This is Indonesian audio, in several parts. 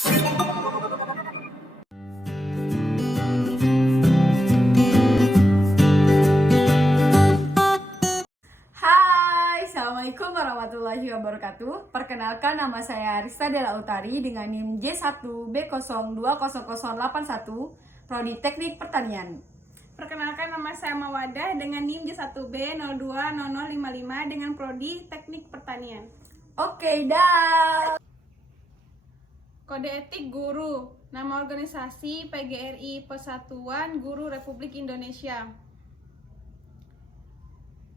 Hai, Assalamualaikum warahmatullahi wabarakatuh. Perkenalkan, nama saya Rista Dela Utari dengan NIM J1B020081, Prodi Teknik Pertanian. Perkenalkan, nama saya Mawadah dengan NIM J1B020055 dengan Prodi Teknik Pertanian. Oke, dah. Kode etik guru. Nama organisasi PGRI, Persatuan Guru Republik Indonesia.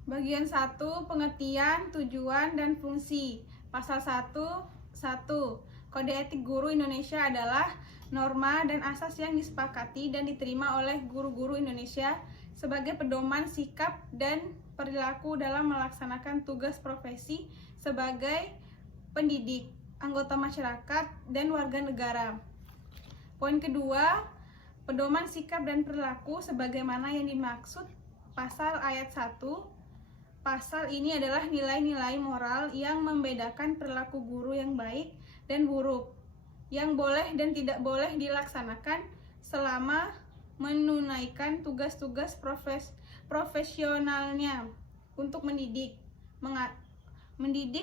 Bagian 1, pengertian, tujuan, dan fungsi. Pasal 1. Kode etik guru Indonesia adalah norma dan asas yang disepakati dan diterima oleh guru-guru Indonesia sebagai pedoman sikap dan perilaku dalam melaksanakan tugas profesi sebagai pendidik, anggota masyarakat, dan warga negara. Poin kedua, pedoman sikap dan perilaku sebagaimana yang dimaksud pasal ayat 1. Pasal ini adalah nilai-nilai moral yang membedakan perilaku guru yang baik dan buruk, yang boleh dan tidak boleh dilaksanakan selama menunaikan tugas-tugas profesionalnya untuk mendidik,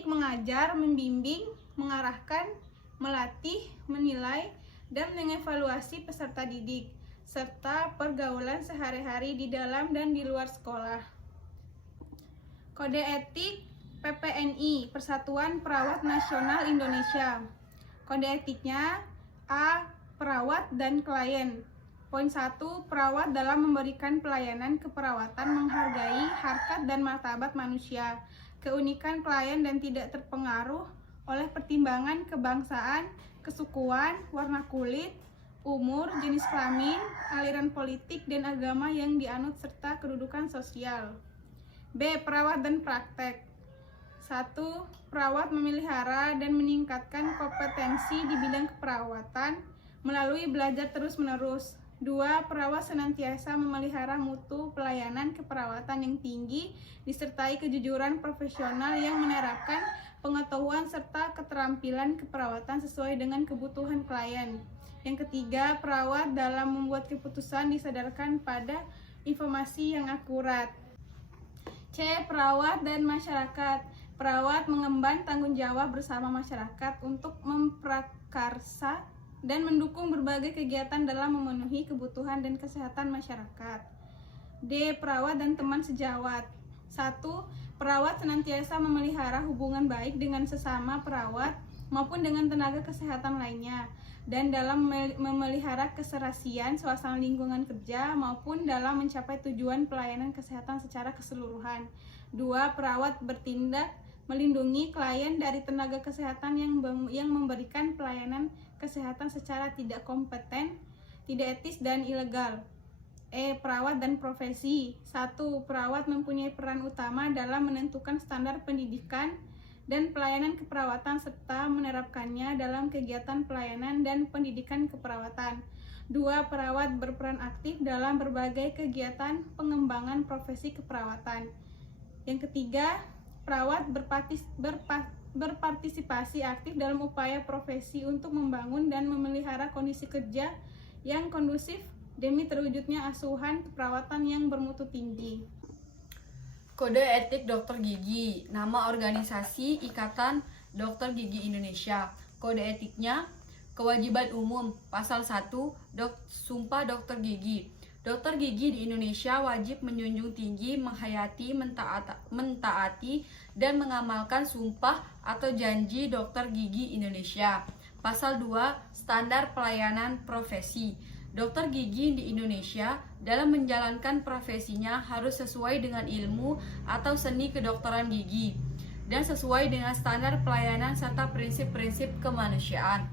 mengajar, membimbing, mengarahkan, melatih, menilai, dan mengevaluasi peserta didik, serta pergaulan sehari-hari di dalam dan di luar sekolah. Kode etik PPNI, Persatuan Perawat Nasional Indonesia. Kode etiknya A. Perawat dan klien. Poin 1. Perawat dalam memberikan pelayanan keperawatan menghargai harkat dan martabat manusia, keunikan klien dan tidak terpengaruh oleh pertimbangan kebangsaan, kesukuan, warna kulit, umur, jenis kelamin, aliran politik dan agama yang dianut serta kedudukan sosial. B. Perawat dan praktek. 1. Perawat memelihara dan meningkatkan kompetensi di bidang keperawatan melalui belajar terus-menerus. 2. Perawat senantiasa memelihara mutu pelayanan keperawatan yang tinggi disertai kejujuran profesional yang menerapkan pengetahuan serta keterampilan keperawatan sesuai dengan kebutuhan klien. Yang ketiga, perawat dalam membuat keputusan disadarkan pada informasi yang akurat. C. Perawat dan masyarakat. Perawat mengemban tanggung jawab bersama masyarakat untuk memprakarsa dan mendukung berbagai kegiatan dalam memenuhi kebutuhan dan kesehatan masyarakat. D. Perawat dan teman sejawat. 1. Perawat senantiasa memelihara hubungan baik dengan sesama perawat maupun dengan tenaga kesehatan lainnya, dan dalam memelihara keserasian suasana lingkungan kerja maupun dalam mencapai tujuan pelayanan kesehatan secara keseluruhan. 2. Perawat bertindak melindungi klien dari tenaga kesehatan yang memberikan pelayanan kesehatan secara tidak kompeten, tidak etis, dan ilegal. E. Perawat dan profesi. 1. Perawat mempunyai peran utama dalam menentukan standar pendidikan dan pelayanan keperawatan serta menerapkannya dalam kegiatan pelayanan dan pendidikan keperawatan. 2. Perawat berperan aktif dalam berbagai kegiatan pengembangan profesi keperawatan. Yang ketiga, perawat berpartisipasi aktif dalam upaya profesi untuk membangun dan memelihara kondisi kerja yang kondusif demi terwujudnya asuhan keperawatan yang bermutu tinggi. Kode etik dokter gigi. Nama organisasi Ikatan Dokter Gigi Indonesia. Kode etiknya kewajiban umum. Pasal 1. Sumpah dokter gigi. Dokter gigi di Indonesia wajib menjunjung tinggi, menghayati, mentaati, dan mengamalkan sumpah atau janji dokter gigi Indonesia. Pasal 2. Standar pelayanan profesi. Dokter gigi di Indonesia dalam menjalankan profesinya harus sesuai dengan ilmu atau seni kedokteran gigi dan sesuai dengan standar pelayanan serta prinsip-prinsip kemanusiaan.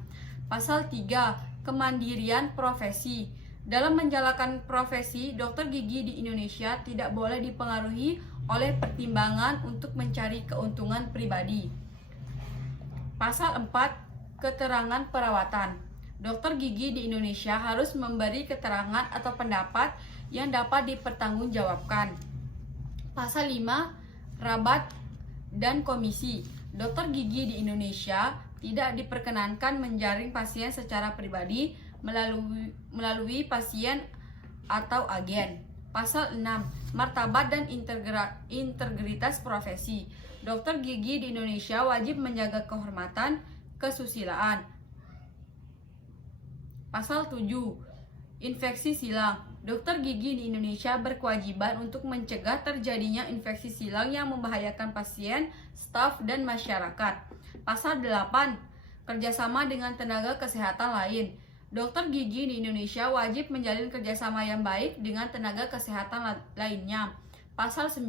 Pasal 3. Kemandirian profesi. Dalam menjalankan profesi, dokter gigi di Indonesia tidak boleh dipengaruhi oleh pertimbangan untuk mencari keuntungan pribadi. Pasal 4. Keterangan perawatan. Dokter gigi di Indonesia harus memberi keterangan atau pendapat yang dapat dipertanggungjawabkan. Pasal 5. Rabat dan komisi. Dokter gigi di Indonesia Tidak diperkenankan menjaring pasien secara pribadi melalui pasien atau agen. Pasal 6. Martabat dan integritas profesi. Dokter gigi di Indonesia wajib menjaga kehormatan, kesusilaan. Pasal 7. Infeksi silang. Dokter gigi di Indonesia berkewajiban untuk mencegah terjadinya infeksi silang yang membahayakan pasien, staf, dan masyarakat. Pasal 8. Kerjasama dengan tenaga kesehatan lain. Dokter gigi di Indonesia wajib menjalin kerjasama yang baik dengan tenaga kesehatan lainnya. Pasal 9.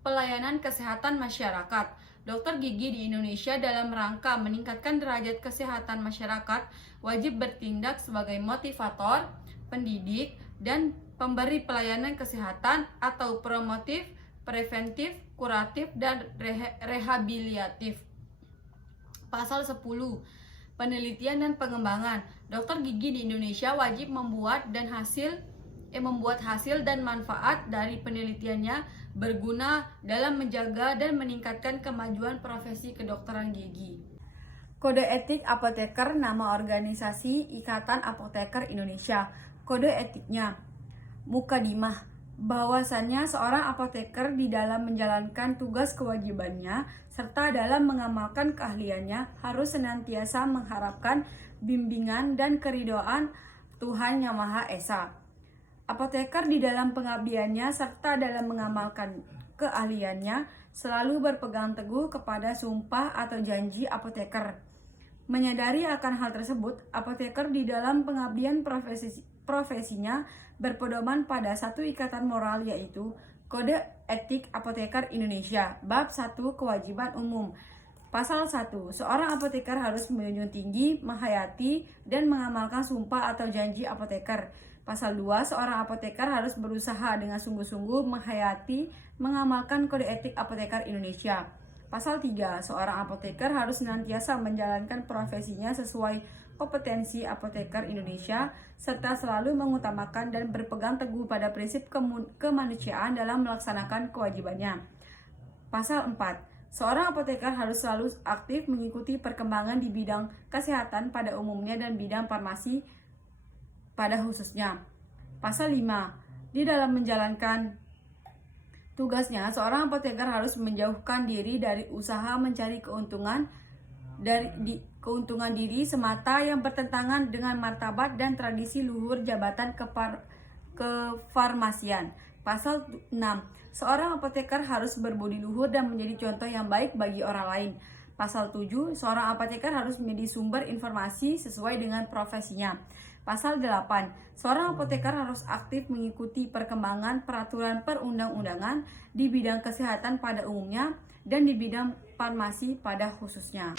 Pelayanan kesehatan masyarakat. Dokter gigi di Indonesia dalam rangka meningkatkan derajat kesehatan masyarakat wajib bertindak sebagai motivator, pendidik, dan pemberi pelayanan kesehatan atau promotif, preventif, kuratif, dan rehabilitatif. Pasal 10. Penelitian dan pengembangan. Dokter gigi di Indonesia wajib membuat hasil dan manfaat dari penelitiannya berguna dalam menjaga dan meningkatkan kemajuan profesi kedokteran gigi. Kode etik apoteker, nama organisasi Ikatan Apoteker Indonesia. Kode etiknya, Mukadimah, bahwasannya seorang apoteker di dalam menjalankan tugas kewajibannya serta dalam mengamalkan keahliannya harus senantiasa mengharapkan bimbingan dan keridhaan Tuhan Yang Maha Esa. Apoteker di dalam pengabdiannya serta dalam mengamalkan keahliannya selalu berpegang teguh kepada sumpah atau janji apoteker. Menyadari akan hal tersebut, apoteker di dalam pengabdian profesinya berpedoman pada satu ikatan moral, yaitu Kode Etik Apoteker Indonesia, Bab 1 Kewajiban Umum. Pasal 1. Seorang apoteker harus menjunjung tinggi, menghayati, dan mengamalkan sumpah atau janji apoteker. Pasal 2. Seorang apoteker harus berusaha dengan sungguh-sungguh menghayati, mengamalkan Kode Etik Apoteker Indonesia. Pasal 3. Seorang apoteker harus senantiasa menjalankan profesinya sesuai kompetensi apoteker Indonesia, serta selalu mengutamakan dan berpegang teguh pada prinsip kemanusiaan dalam melaksanakan kewajibannya. Pasal 4. Seorang apoteker harus selalu aktif mengikuti perkembangan di bidang kesehatan pada umumnya dan bidang farmasi pada khususnya. Pasal 5. Di dalam menjalankan tugasnya, seorang apoteker harus menjauhkan diri dari usaha mencari keuntungan diri semata yang bertentangan dengan martabat dan tradisi luhur jabatan kefarmasian. Pasal 6. Seorang apoteker harus berbudi luhur dan menjadi contoh yang baik bagi orang lain. Pasal 7. Seorang apoteker harus menjadi sumber informasi sesuai dengan profesinya. Pasal 8. Seorang apoteker harus aktif mengikuti perkembangan peraturan perundang-undangan di bidang kesehatan pada umumnya dan di bidang farmasi pada khususnya.